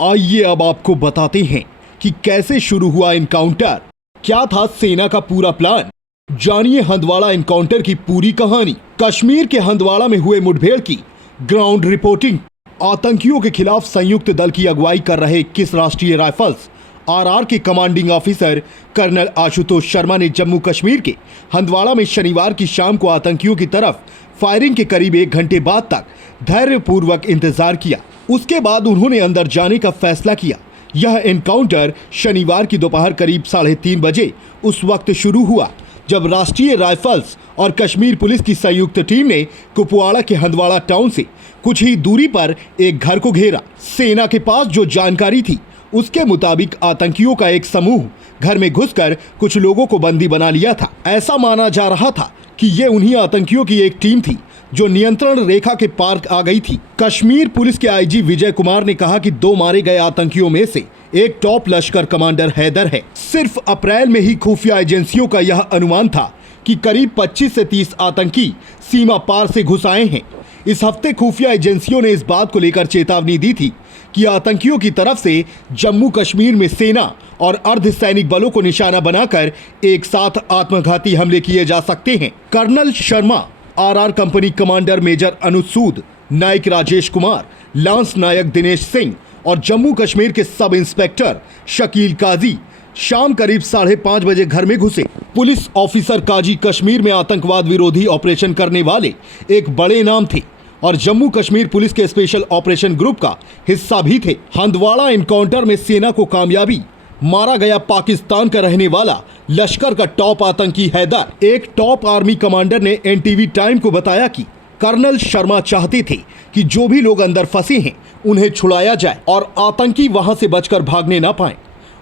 आइए अब आपको बताते हैं कि कैसे शुरू हुआ एनकाउंटर, क्या था सेना का पूरा प्लान। जानिए हंदवाड़ा एनकाउंटर की पूरी कहानी। कश्मीर के हंदवाड़ा में हुए मुठभेड़ की ग्राउंड रिपोर्टिंग। आतंकियों के खिलाफ संयुक्त दल की अगुवाई कर रहे 21 राष्ट्रीय राइफल्स आरआर के commanding officer colonel Ashutosh Sharma ने जम्मू कश्मीर के हंदवाड़ा में शनिवार की शाम को आतंकियों की तरफ फायरिंग के करीब 1 घंटे बाद तक धैर्यपूर्वक इंतजार किया। उसके बाद उन्होंने अंदर जाने का फैसला किया। यह एनकाउंटर शनिवार की दोपहर करीब 3:30 बजे उस वक्त शुरू हुआ जब राष्ट्रीय राइफल्स और कश्मीर पुलिस की संयुक्त टीम ने कुपवाड़ा के हंदवाड़ा टाउन से कुछ ही दूरी पर एक घर को घेरा। सेना के पास जो जानकारी थी उसके मुताबिक आतंकियों का एक समूह घर में घुसकर कुछ लोगों को बंदी बना लिया था। ऐसा माना जा रहा था कि ये उन्हीं आतंकियों की एक टीम थी जो नियंत्रण रेखा के पार आ गई थी। कश्मीर पुलिस के आईजी विजय कुमार ने कहा कि 2 मारे गए आतंकियों में से एक टॉप लश्कर कमांडर हैदर है। सिर्फ अप्रैल में ही खुफिया एजेंसियों का यह अनुमान था कि करीब 25 से 30 आतंकी सीमा पार से घुस आए हैं। इस हफ्ते खुफिया एजेंसियों ने इस बात को लेकर चेतावनी दी थी कि आतंकियों की तरफ से जम्मू कश्मीर में सेना और अर्धसैनिक बलों को निशाना बनाकर एक साथ आत्मघाती हमले किए जा सकते हैं। Colonel Sharma, RR company commander major Anuj Sood, Naik Rajesh Kumar, lance Naik Dinesh Singh और जम्मू कश्मीर के सब इंस्पेक्टर शकील काजी शाम करीब 5:30 बजे घर में घुसे। पुलिस ऑफिसर काजी कश्मीर में आतंकवाद विरोधी ऑपरेशन करने वाले एक बड़े नाम थे और जम्मू कश्मीर पुलिस के स्पेशल ऑपरेशन ग्रुप का हिस्सा भी थे। हंदवाड़ा एनकाउंटर में सेना को कामयाबी, मारा गया पाकिस्तान का रहने वाला लश्कर का टॉप आतंकी हैदर। एक टॉप आर्मी कमांडर ने एनटीवी टाइम को बताया कि कर्नल शर्मा चाहते थे कि जो भी लोग अंदर फंसे हैं उन्हें छुड़ाया जाए और आतंकी वहां से बचकर भागने ना पाए।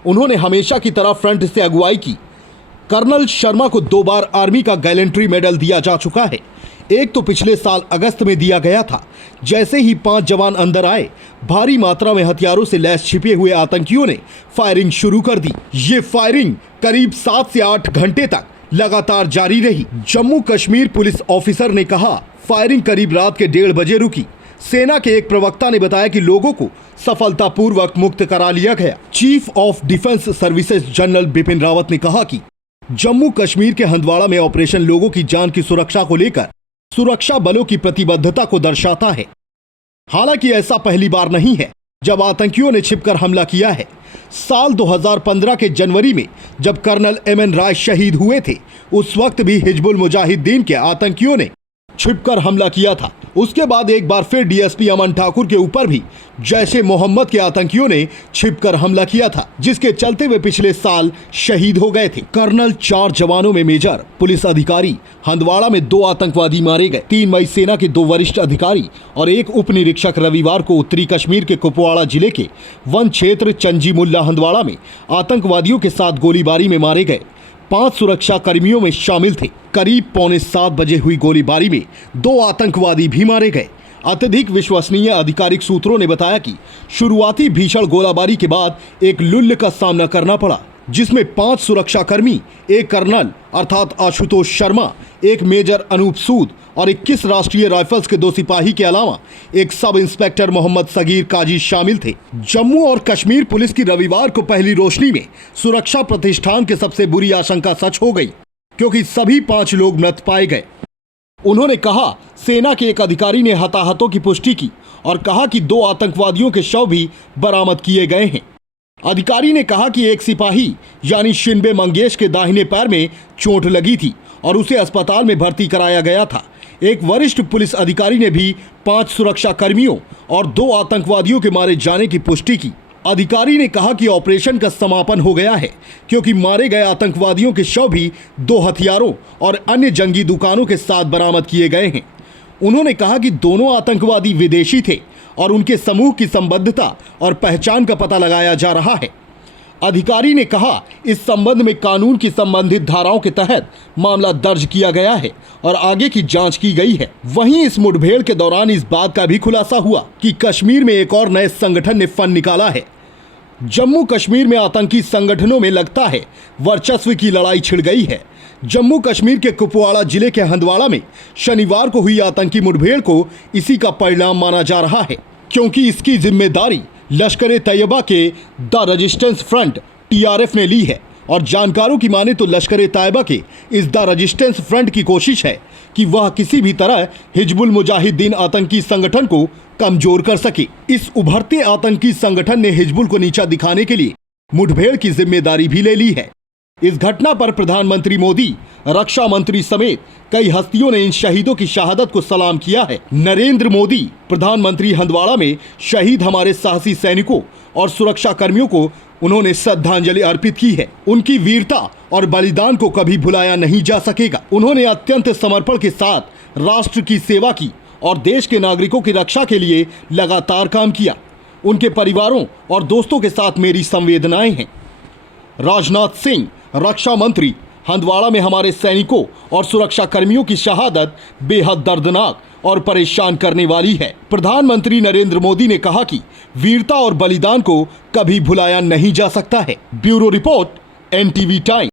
उन्होंने हमेशा की तरह फ्रंट से अगुवाई की। कर्नल शर्मा को 2 बार आर्मी का गैलेंट्री मेडल दिया जा चुका है। एक तो पिछले साल अगस्त में दिया गया था। जैसे ही 5 जवान अंदर आए, भारी मात्रा में हथियारों से लैस छिपे हुए आतंकियों ने फायरिंग शुरू कर दी। ये फायरिंग करीब 7 से 8 घंटे तक लगातार जारी रही। जम्मू कश्मीर पुलिस ऑफिसर ने कहा, फायरिंग करीब रात के 1:30 बजे रुकी। सेना के एक प्रवक्ता ने बताया कि लोगों को सफलतापूर्वक मुक्त करा लिया गया। Chief of defence services general Bipin Rawat ने कहा कि जम्मू कश्मीर के हंदवाड़ा में ऑपरेशन लोगों की जान की सुरक्षा को लेकर सुरक्षा बलों की प्रतिबद्धता को दर्शाता है। हालांकि ऐसा पहली बार नहीं है जब आतंकियों ने छिपकर हमला किया है। साल 2015 के जनवरी में जब कर्नल एमएन राय शहीद हुए थे, उस वक्त भी हिजबुल मुजाहिदीन के आतंकियों ने छिपकर हमला किया था। उसके बाद एक बार फिर डीएसपी अमन ठाकुर के ऊपर भी जैशे मोहम्मद के आतंकियों ने छिपकर हमला किया था, जिसके चलते वे पिछले साल शहीद हो गए थे। कर्नल, 4 जवानों में मेजर, पुलिस अधिकारी, हंदवाड़ा में 2 आतंकवादी मारे गए। 3 मई सेना के 2 वरिष्ठ अधिकारी और एक उप निरीक्षक रविवार को उत्तरी कश्मीर के कुपवाड़ा जिले के वन क्षेत्र चंजी मुल्ला हंदवाड़ा में आतंकवादियों के साथ गोलीबारी में मारे गए। 5 सुरक्षा कर्मियों में शामिल थे। करीब 6:45 बजे हुई गोलीबारी में 2 आतंकवादी भी मारे गए। अत्यधिक विश्वसनीय आधिकारिक सूत्रों ने बताया कि शुरुआती भीषण गोलाबारी के बाद एक लुल्ल का सामना करना पड़ा, जिसमें 5 सुरक्षाकर्मी, एक कर्नल अर्थात आशुतोष शर्मा, एक मेजर अनूप सूद और 21 राष्ट्रीय राइफल्स के 2 सिपाही के अलावा एक सब इंस्पेक्टर मोहम्मद सगीर काजी शामिल थे। जम्मू और कश्मीर पुलिस की रविवार को पहली रोशनी में सुरक्षा प्रतिष्ठान के सबसे बुरी आशंका सच हो गई, क्योंकि सभी 5 लोग मृत पाए गए। उन्होंने कहा, सेना के एक अधिकारी ने हताहतों की पुष्टि की और कहा कि 2 आतंकवादियों के शव भी बरामद किए गए हैं। अधिकारी ने कहा कि एक सिपाही यानी शिनबे मंगेश के दाहिने पैर में चोट लगी थी और उसे अस्पताल में भर्ती कराया गया था। एक वरिष्ठ पुलिस अधिकारी ने भी 5 सुरक्षा कर्मियों और 2 आतंकवादियों के मारे जाने की पुष्टि की। अधिकारी ने कहा कि ऑपरेशन का समापन हो गया है, क्योंकि मारे गए आतंकवादियों के शव भी 2 हथियारों और अन्य जंगी दुकानों के साथ बरामद किए गए हैं। उन्होंने कहा कि दोनों आतंकवादी विदेशी थे और उनके समूह की संबद्धता और पहचान का पता लगाया जा रहा है। अधिकारी ने कहा, इस संबंध में कानून की संबंधित धाराओं के तहत मामला दर्ज किया गया है और आगे की जांच की गई है। वहीं इस मुठभेड़ के दौरान इस बात का भी खुलासा हुआ कि कश्मीर में एक और नए संगठन ने फन निकाला है। जम्मू कश्मीर में आतंकी संगठनों में लगता है वर्चस्व की लड़ाई छिड़ गई है। जम्मू कश्मीर के कुपवाड़ा जिले के हंदवाड़ा में शनिवार को हुई आतंकी मुठभेड़ को इसी का परिणाम माना जा रहा है, क्योंकि इसकी जिम्मेदारी लश्कर तैयबा के द रेजिस्टेंस फ्रंट टीआरएफ ने ली है। और जानकारों की माने तो लश्कर तैयबा के इस द रेजिस्टेंस फ्रंट की कोशिश है कि वह किसी भी तरह हिजबुल मुजाहिदीन आतंकी संगठन को कमजोर कर सके। इस उभरते आतंकी संगठन ने हिजबुल को नीचा दिखाने के लिए मुठभेड़ की जिम्मेदारी भी ले ली है। इस घटना पर प्रधानमंत्री मोदी, रक्षा मंत्री समेत कई हस्तियों ने इन शहीदों की शहादत को सलाम किया है। नरेंद्र मोदी प्रधानमंत्री हंदवाड़ा में शहीद हमारे साहसी सैनिकों और सुरक्षा कर्मियों को उन्होंने श्रद्धांजलि अर्पित की है। उनकी वीरता और बलिदान को कभी भुलाया नहीं जा सकेगा। उन्होंने अत्यंत समर्पण के साथ राष्ट्र की सेवा की और देश के नागरिकों की रक्षा के लिए लगातार काम किया। उनके परिवारों और दोस्तों के साथ मेरी संवेदनाएं हैं। राजनाथ सिंह, रक्षा मंत्री, हंदवाड़ा में हमारे सैनिकों और सुरक्षा कर्मियों की शहादत बेहद दर्दनाक और परेशान करने वाली है। प्रधानमंत्री नरेंद्र मोदी ने कहा कि वीरता और बलिदान को कभी भुलाया नहीं जा सकता है। Bureau report, NTV time.